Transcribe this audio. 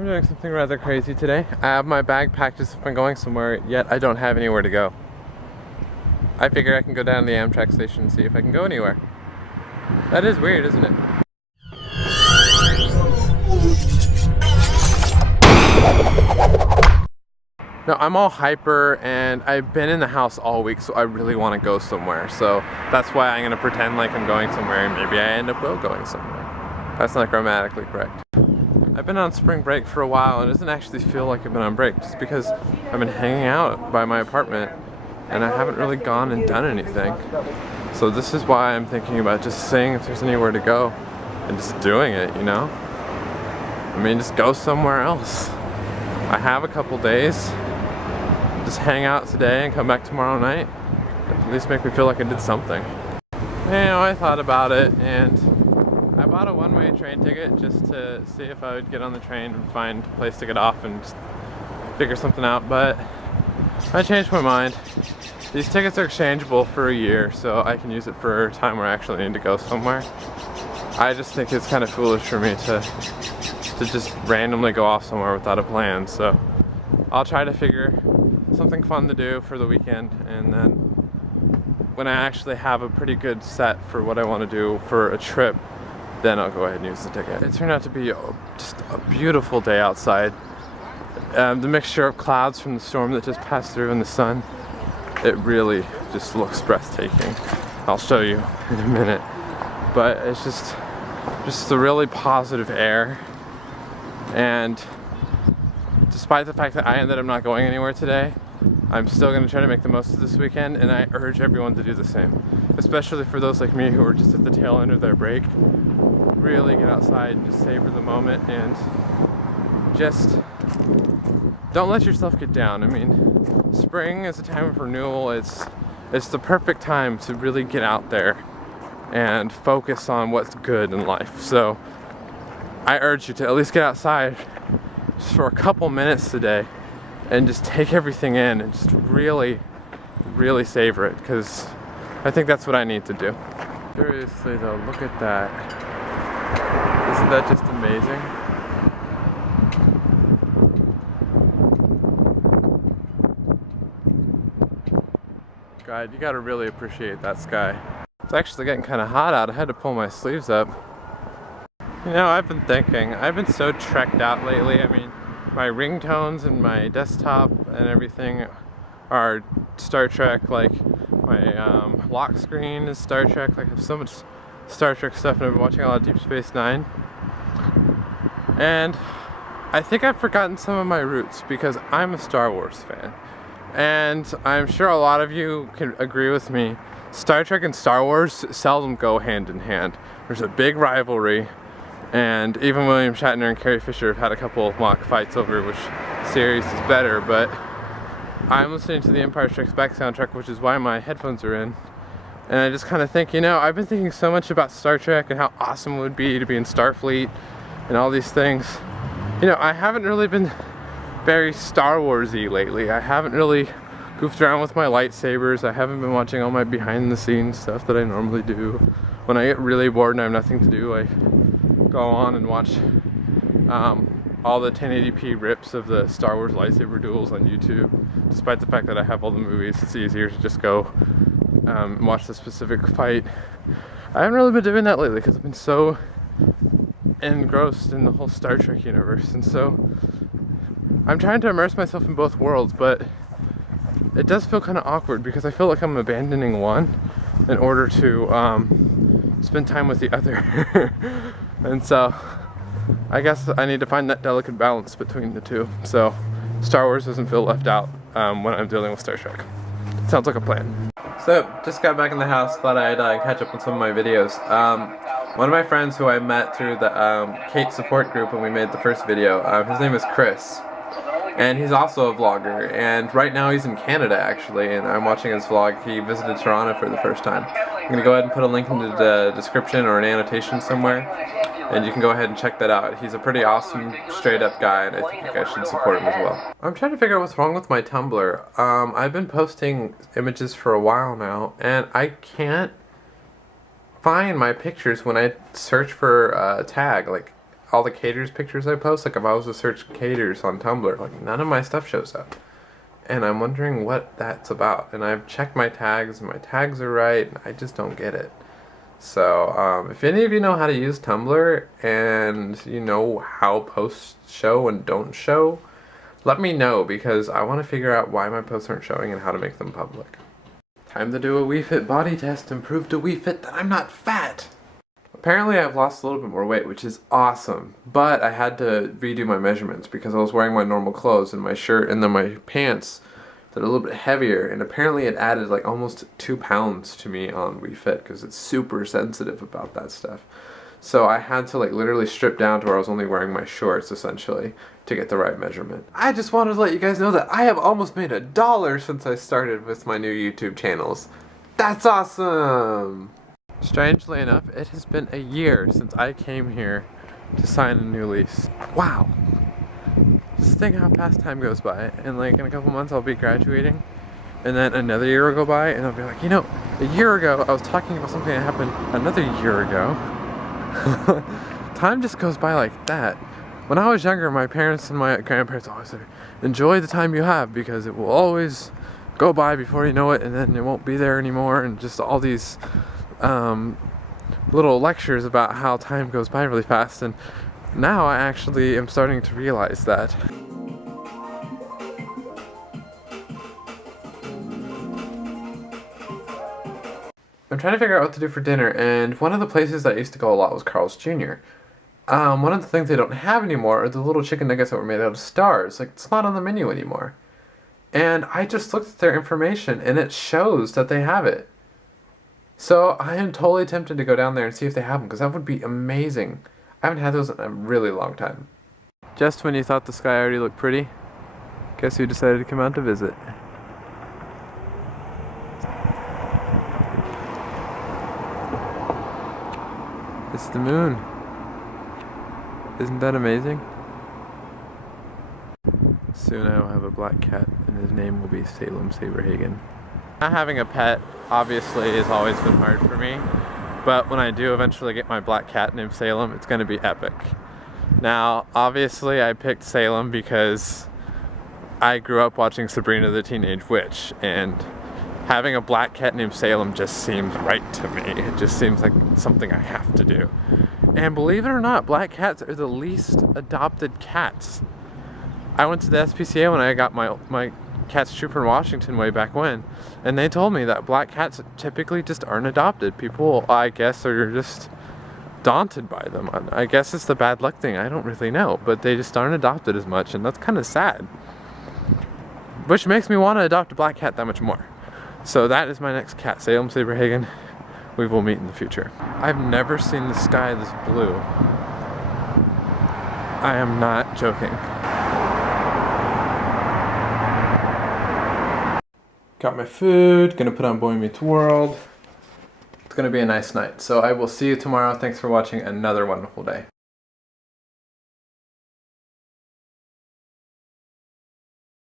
I'm doing something rather crazy today. I have my bag packed as if I'm going somewhere, yet I don't have anywhere to go. I figure I can go down to the Amtrak station and see if I can go anywhere. That is weird, isn't it? No, I'm all hyper and I've been in the house all week, so I really want to go somewhere. So that's why I'm going to pretend like I'm going somewhere and maybe I end up going somewhere. That's not grammatically correct. I've been on spring break for a while and it doesn't actually feel like I've been on break just because I've been hanging out by my apartment and I haven't really gone and done anything. So this is why I'm thinking about just seeing if there's anywhere to go and just doing it, you know? I mean, just go somewhere else. I have a couple days. Just hang out today and come back tomorrow night. At least make me feel like I did something. You know, I thought about it and I bought a one-way train ticket just to see if I would get on the train and find a place to get off and just figure something out, but I changed my mind. These tickets are exchangeable for a year, so I can use it for a time where I actually need to go somewhere. I just think it's kind of foolish for me to just randomly go off somewhere without a plan, so I'll try to figure something fun to do for the weekend, and then when I actually have a pretty good set for what I want to do for a trip, then I'll go ahead and use the ticket. It turned out to be just a beautiful day outside. The mixture of clouds from the storm that just passed through and the sun, it really just looks breathtaking. I'll show you in a minute. But it's just the really positive air. And despite the fact that I ended up not going anywhere today, I'm still going to try to make the most of this weekend, and I urge everyone to do the same. Especially for those like me who are just at the tail end of their break. Really get outside and just savor the moment and just don't let yourself get down. I mean, spring is a time of renewal. It's the perfect time to really get out there and focus on what's good in life. So I urge you to at least get outside just for a couple minutes today and just take everything in and just really savor it, because I think that's what I need to do. Seriously though, look at that. Isn't that just amazing? God, you gotta really appreciate that sky. It's actually getting kind of hot out. I had to pull my sleeves up. You know, I've been thinking, I've been so trekked out lately. I mean, my ringtones and my desktop and everything are Star Trek. Like, my lock screen is Star Trek. Like, I have so much Star Trek stuff, and I've been watching a lot of Deep Space Nine. And I think I've forgotten some of my roots because I'm a Star Wars fan. And I'm sure a lot of you can agree with me. Star Trek and Star Wars seldom go hand in hand. There's a big rivalry, and even William Shatner and Carrie Fisher have had a couple of mock fights over which series is better, but I'm listening to the Empire Strikes Back soundtrack, which is why my headphones are in. And I just kind of think, you know, I've been thinking so much about Star Trek and how awesome it would be to be in Starfleet and all these things. You know, I haven't really been very Star Wars-y lately. I haven't really goofed around with my lightsabers. I haven't been watching all my behind-the-scenes stuff that I normally do. When I get really bored and I have nothing to do, I go on and watch all the 1080p rips of the Star Wars lightsaber duels on YouTube. Despite the fact that I have all the movies, it's easier to just go watch the specific fight. I haven't really been doing that lately because I've been so engrossed in the whole Star Trek universe, and so I'm trying to immerse myself in both worlds, but it does feel kind of awkward because I feel like I'm abandoning one in order to spend time with the other. And so I guess I need to find that delicate balance between the two, so Star Wars doesn't feel left out when I'm dealing with Star Trek. Sounds like a plan. So, just got back in the house, thought I'd catch up on some of my videos. One of my friends who I met through the Kate support group when we made the first video, his name is Chris. And he's also a vlogger, and right now he's in Canada actually, and I'm watching his vlog. He visited Toronto for the first time. I'm going to go ahead and put a link into the description or an annotation somewhere, and you can go ahead and check that out. He's a pretty awesome, straight up guy, and I think you guys should support him as well. I'm trying to figure out what's wrong with my Tumblr. I've been posting images for a while now, and I can't find my pictures when I search for a tag. Like, all the caters pictures I post, like if I was to search caters on Tumblr, like none of my stuff shows up. And I'm wondering what that's about. And I've checked my tags, and my tags are right, and I just don't get it. So, if any of you know how to use Tumblr, and you know how posts show and don't show, let me know, because I want to figure out why my posts aren't showing and how to make them public. Time to do a WeFit body test and prove to WeFit that I'm not fat! Apparently I've lost a little bit more weight, which is awesome, but I had to redo my measurements because I was wearing my normal clothes and my shirt and then my pants that are a little bit heavier, and apparently it added like almost 2 pounds to me on WeFit because it's super sensitive about that stuff. So I had to like literally strip down to where I was only wearing my shorts essentially to get the right measurement. I just wanted to let you guys know that I have almost made $1 since I started with my new YouTube channels. That's awesome! Strangely enough, it has been a year since I came here to sign a new lease. Wow! Just think how fast time goes by, and like in a couple months I'll be graduating, and then another year will go by, and I'll be like, you know, a year ago I was talking about something that happened another year ago. Time just goes by like that. When I was younger, my parents and my grandparents always said, enjoy the time you have because it will always go by before you know it, and then it won't be there anymore, and just all these little lectures about how time goes by really fast. And now I actually am starting to realize that. I'm trying to figure out what to do for dinner, and one of the places that I used to go a lot was Carl's Jr. One of the things they don't have anymore are the little chicken nuggets that were made out of stars. Like, it's not on the menu anymore. And I just looked at their information, and it shows that they have it. So I am totally tempted to go down there and see if they have them, because that would be amazing. I haven't had those in a really long time. Just when you thought the sky already looked pretty, guess who decided to come out to visit? It's the moon. Isn't that amazing? Soon I will have a black cat, and his name will be Salem Saberhagen. Not having a pet, obviously, has always been hard for me. But when I do eventually get my black cat named Salem, it's going to be epic. Now, obviously, I picked Salem because I grew up watching Sabrina the Teenage Witch, and having a black cat named Salem just seems right to me. It just seems like something I have to do. And believe it or not, black cats are the least adopted cats. I went to the SPCA when I got my cat's trooper in Washington way back when, and they told me that black cats typically just aren't adopted. People, I guess, are just daunted by them. I guess it's the bad luck thing, I don't really know, but they just aren't adopted as much, and that's kind of sad. Which makes me want to adopt a black cat that much more. So that is my next cat, Salem Saberhagen. We will meet in the future. I've never seen the sky this blue. I am not joking. Got my food, gonna put on Boy Meets World. It's gonna be a nice night. So I will see you tomorrow. Thanks for watching another wonderful day.